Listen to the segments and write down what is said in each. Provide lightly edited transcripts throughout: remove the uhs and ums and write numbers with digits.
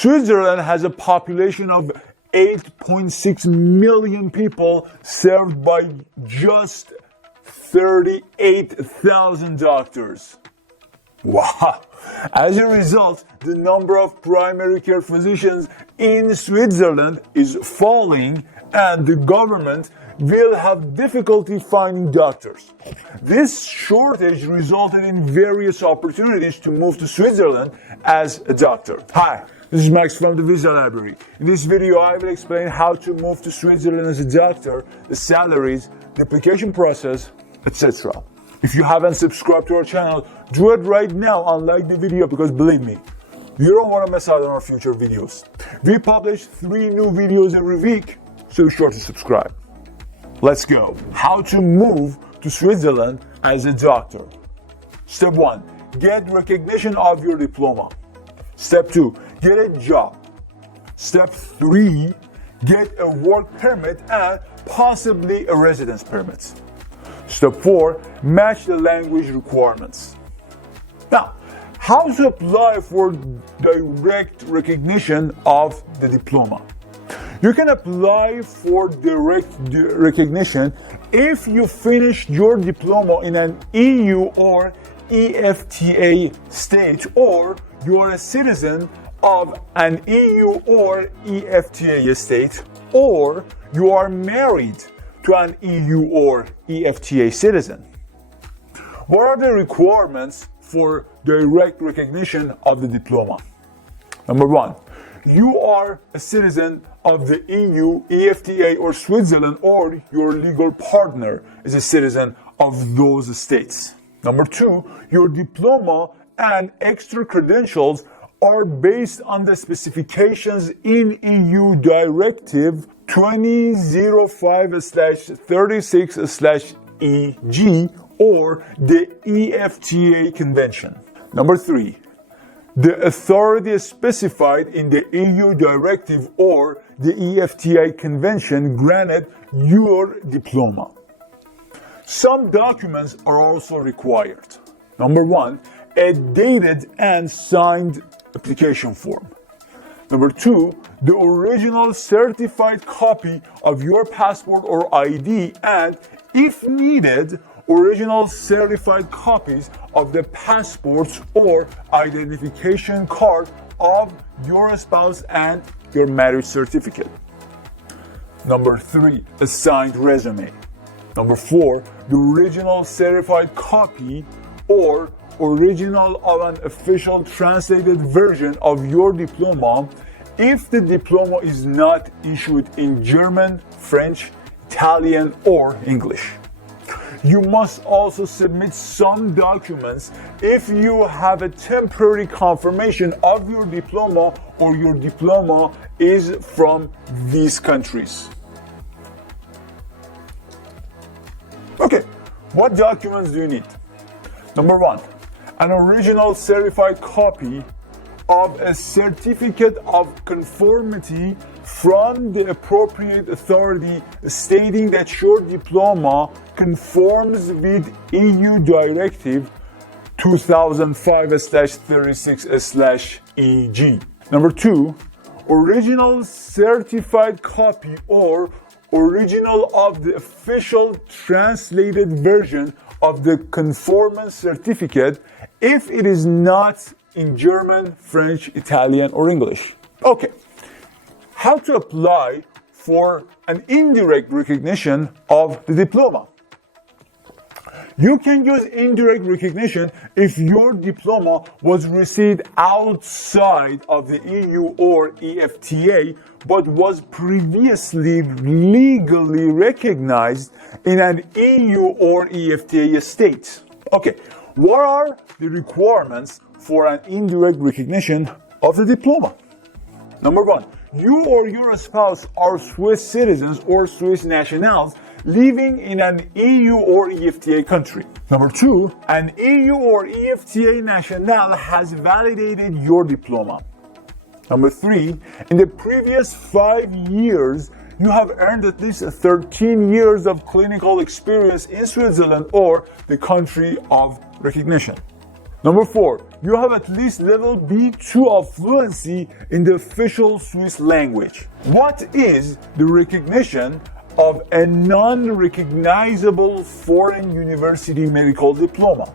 Switzerland has a population of 8.6 million people served by just 38,000 doctors. Wow! As a result, the number of primary care physicians in Switzerland is falling, and the government will have difficulty finding doctors. This shortage resulted in various opportunities to move to Switzerland as a doctor. Hi, this is Max from the Visa Library. In this video, I will explain how to move to Switzerland as a doctor, the salaries, the application process, etc. If you haven't subscribed to our channel, do it right now and like the video, because believe me, you don't want to miss out on our future videos. We publish 3 new videos every week, so be sure to subscribe. Let's go. How to move to Switzerland as a doctor. Step 1. Get recognition of your diploma. Step 2. Get a job. Step 3. Get a work permit and possibly a residence permit. Step 4. Match the language requirements. Now, how to apply for direct recognition of the diploma? You can apply for direct recognition if you finished your diploma in an EU or EFTA state, or you are a citizen of an EU or EFTA state, or you are married to an EU or EFTA citizen. What are the requirements for direct recognition of the diploma? Number 1, you are a citizen of the EU, EFTA, or Switzerland, or your legal partner is a citizen of those states. Number 2, your diploma and extra credentials are based on the specifications in EU Directive 2005/36/EG or the EFTA Convention. Number 3, the authority specified in the EU Directive or the EFTA Convention granted your diploma. Some documents are also required. Number 1, a dated and signed application form. Number 2, the original certified copy of your passport or ID, and, if needed, original certified copies of the passports or identification card of your spouse and your marriage certificate. Number 3, a signed resume. Number 4, the original certified copy or original of an official translated version of your diploma if the diploma is not issued in German, French, Italian, or English. You must also submit some documents if you have a temporary confirmation of your diploma or your diploma is from these countries. Okay, what documents do you need? Number 1, an original certified copy of a certificate of conformity from the appropriate authority stating that your diploma conforms with EU Directive 2005/36/EG. Number 2, original certified copy or original of the official translated version of the conformance certificate if it is not in German, French, Italian, or English. Okay, how to apply for an indirect recognition of the diploma? You can use indirect recognition if your diploma was received outside of the EU or EFTA, but was previously legally recognized in an EU or EFTA state. Okay, what are the requirements for an indirect recognition of the diploma? Number 1, you or your spouse are Swiss citizens or Swiss nationals living in an EU or EFTA country. Number 2, an EU or EFTA national has validated your diploma. Number 3, in the previous 5 years, you have earned at least 13 years of clinical experience in Switzerland or the country of recognition. Number 4, you have at least level B2 of fluency in the official Swiss language. What is the recognition of a non-recognizable foreign university medical diploma?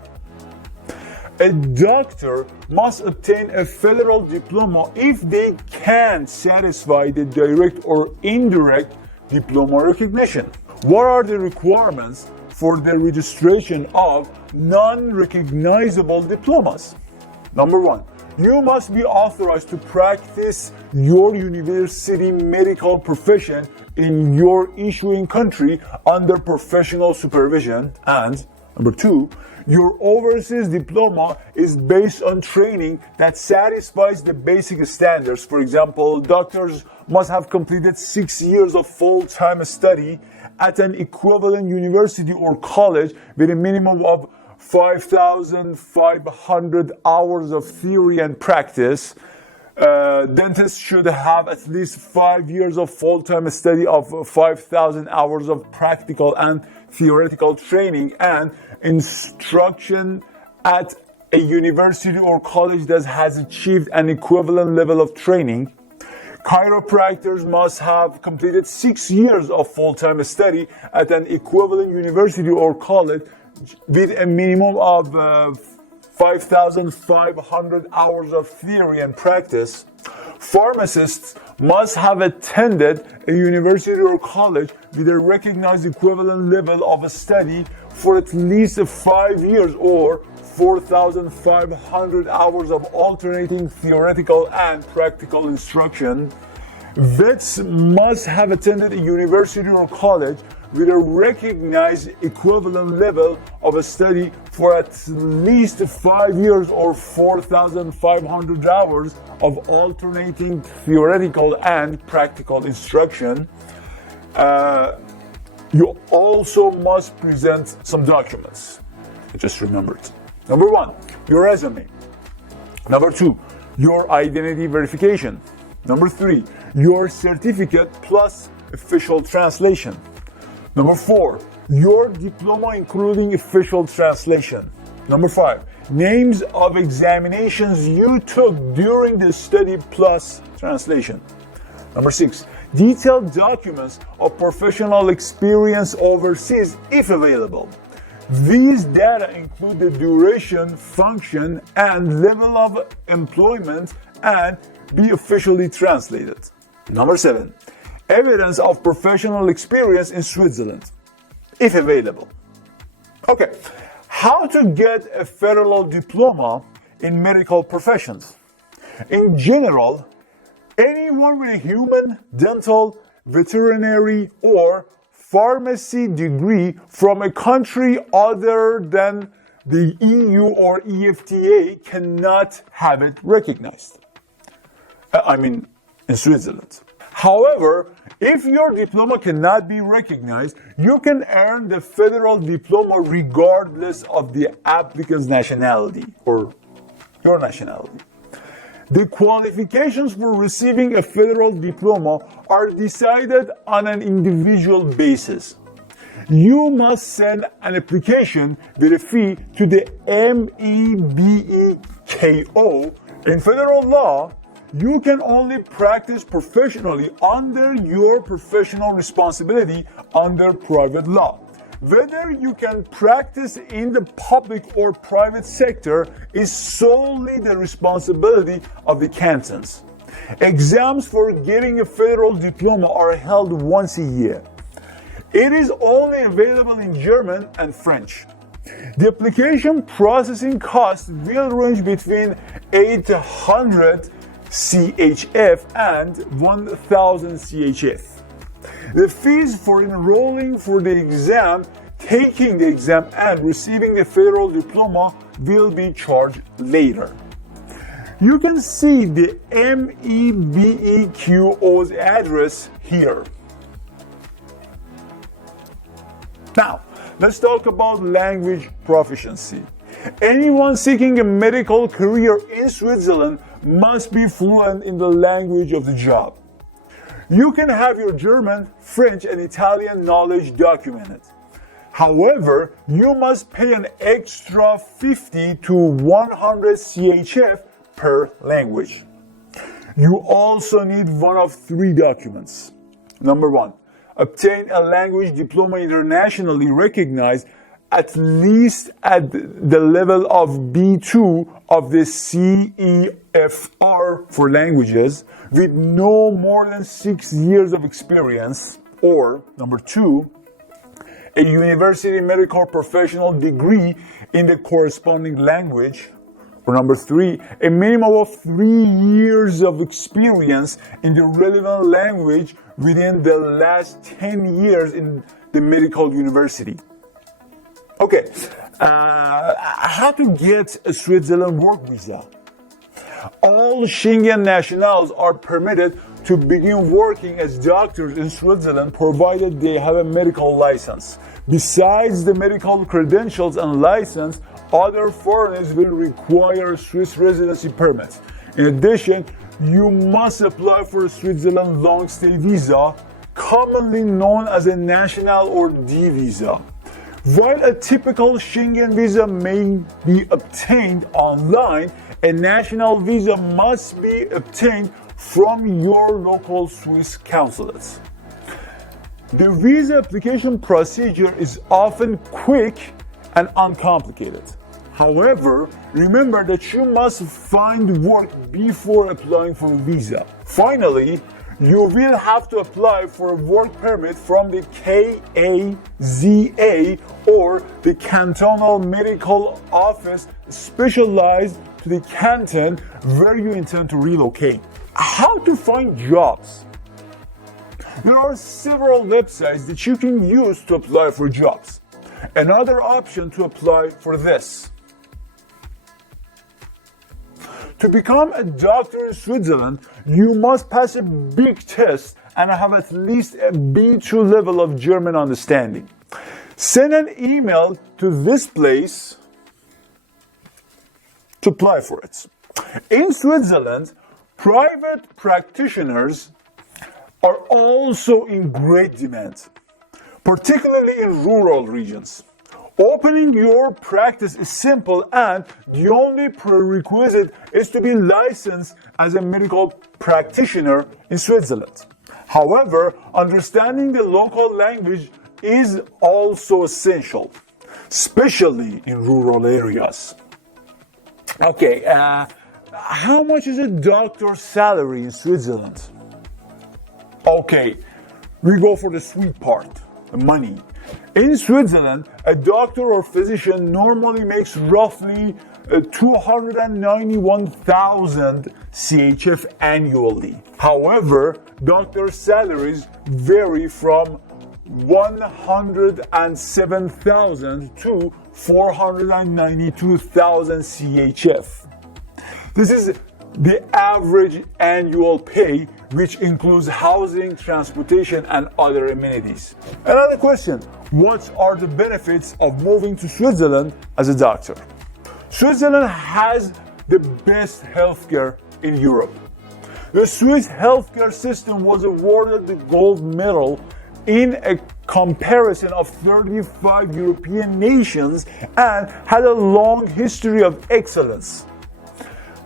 A doctor must obtain a federal diploma if they can satisfy the direct or indirect diploma recognition. What are the requirements for the registration of non-recognizable diplomas? Number 1, you must be authorized to practice your university medical profession in your issuing country under professional supervision. And number 2, your overseas diploma is based on training that satisfies the basic standards. For example, doctors must have completed 6 years of full-time study at an equivalent university or college with a minimum of 5,500 hours of theory and practice. Dentists should have at least 5 years of full-time study of 5,000 hours of practical and theoretical training and instruction at a university or college that has achieved an equivalent level of training. Chiropractors must have completed 6 years of full-time study at an equivalent university or college with a minimum of 5,500 hours of theory and practice. Pharmacists must have attended a university or college with a recognized equivalent level of study for at least 5 years or 4,500 hours of alternating theoretical and practical instruction. Vets must have attended a university or college with a recognized equivalent level of study for at least 5 years or 4,500 hours of alternating theoretical and practical instruction. You also must present some documents. I just remembered. Number 1, your resume. Number 2, your identity verification. Number 3, your certificate plus official translation. Number 4, your diploma including official translation. Number 5, names of examinations you took during the study plus translation. Number 6, detailed documents of professional experience overseas if available. These data include the duration, function, and level of employment and be officially translated. Number 7, evidence of professional experience in Switzerland, if available. Okay, how to get a federal diploma in medical professions? In general, anyone with a human, dental, veterinary, or pharmacy degree from a country other than the EU or EFTA cannot have it recognized. In Switzerland. However, if your diploma cannot be recognized, you can earn the federal diploma regardless of the applicant's nationality or your nationality. The qualifications for receiving a federal diploma are decided on an individual basis. You must send an application with a fee to the MEBEKO. In federal law, you can only practice professionally under your professional responsibility under private law. Whether you can practice in the public or private sector is solely the responsibility of the cantons. Exams for getting a federal diploma are held once a year. It is only available in German and French. The application processing cost will range between 800 CHF and 1,000 CHF. The fees for enrolling for the exam, taking the exam, and receiving the federal diploma will be charged later. You can see the MEBEKO's address here. Now, let's talk about language proficiency. Anyone seeking a medical career in Switzerland must be fluent in the language of the job. You can have your German, French, and Italian knowledge documented. However, you must pay an extra 50 to 100 CHF per language. You also need one of three documents. Number one, obtain a language diploma internationally recognized at least at the level of B2 of the CEFR for languages with no more than 6 years of experience. Or, number two, a university medical professional degree in the corresponding language. Or number three, a minimum of 3 years of experience in the relevant language within the last 10 years in the medical university. Okay, how to get a Switzerland work visa? All Schengen nationals are permitted to begin working as doctors in Switzerland provided they have a medical license. Besides the medical credentials and license, other foreigners will require a Swiss residency permit. In addition, you must apply for a Switzerland long stay visa, commonly known as a national or D visa. While a typical Schengen visa may be obtained online, a national visa must be obtained from your local Swiss consulate. The visa application procedure is often quick and uncomplicated. However, remember that you must find work before applying for a visa. Finally, you will have to apply for a work permit from the KAZA or the Cantonal Medical Office specialized to the canton where you intend to relocate. How to find jobs? There are several websites that you can use to apply for jobs. Another option to apply for this. To become a doctor in Switzerland, you must pass a big test and have at least a B2 level of German understanding. Send an email to this place to apply for it. In Switzerland, private practitioners are also in great demand, particularly in rural regions. Opening your practice is simple, and the only prerequisite is to be licensed as a medical practitioner in Switzerland. However, understanding the local language is also essential, especially in rural areas. Okay, how much is a doctor's salary in Switzerland? Okay, we go for the sweet part, the money. In Switzerland, a doctor or physician normally makes roughly 291,000 CHF annually. However, doctor salaries vary from 107,000 to 492,000 CHF. This is the average annual pay, which includes housing, transportation, and other amenities. Another question, what are the benefits of moving to Switzerland as a doctor? Switzerland has the best healthcare in Europe. The Swiss healthcare system was awarded the gold medal in a comparison of 35 European nations and had a long history of excellence.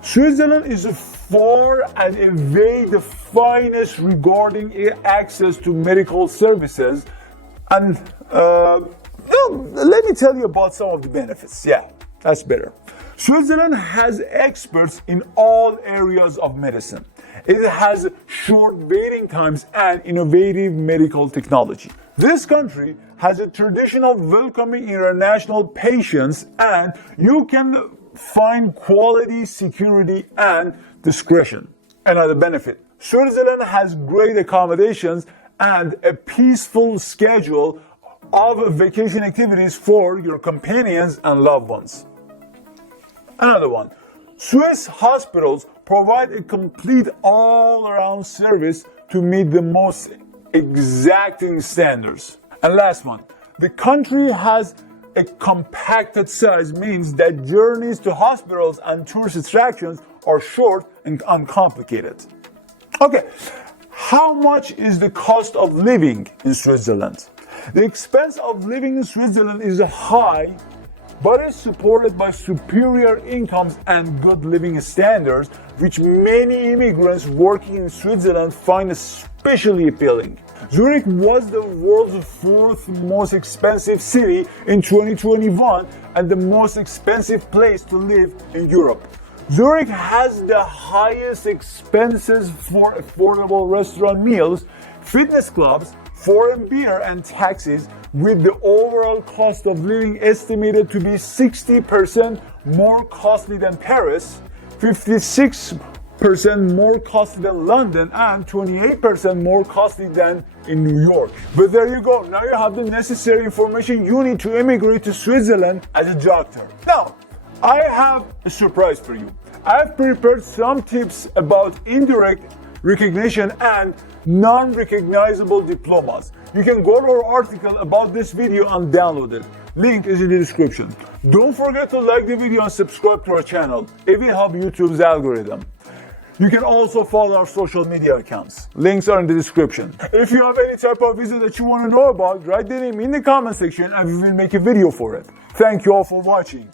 Switzerland is far and away the finest regarding access to medical services. And let me tell you about some of the benefits. Yeah, that's better. Switzerland has experts in all areas of medicine. It has short waiting times and innovative medical technology. This country has a tradition of welcoming international patients, and you can find quality, security, and discretion. Another benefit, Switzerland has great accommodations and a peaceful schedule of vacation activities for your companions and loved ones. Another one, Swiss hospitals provide a complete all-around service to meet the most exacting standards. And last one, the country has a compacted size, means that journeys to hospitals and tourist attractions are short and uncomplicated. Okay, how much is the cost of living in Switzerland? The expense of living in Switzerland is high, but is supported by superior incomes and good living standards, which many immigrants working in Switzerland find especially appealing. Zurich was the world's fourth most expensive city in 2021 and the most expensive place to live in Europe. Zurich has the highest expenses for affordable restaurant meals, fitness clubs, foreign beer and taxes, with the overall cost of living estimated to be 60% more costly than Paris, 56% more costly than London, and 28% more costly than in New York. But there you go, now you have the necessary information you need to immigrate to Switzerland as a doctor. Now, I have a surprise for you. I've prepared some tips about indirect recognition and non-recognizable diplomas. You can go to our article about this video and download it. Link is in the description. Don't forget to like the video and subscribe to our channel. It will help YouTube's algorithm. You can also follow our social media accounts. Links are in the description. If you have any type of visa that you want to know about, write the name in the comment section and we will make a video for it. Thank you all for watching.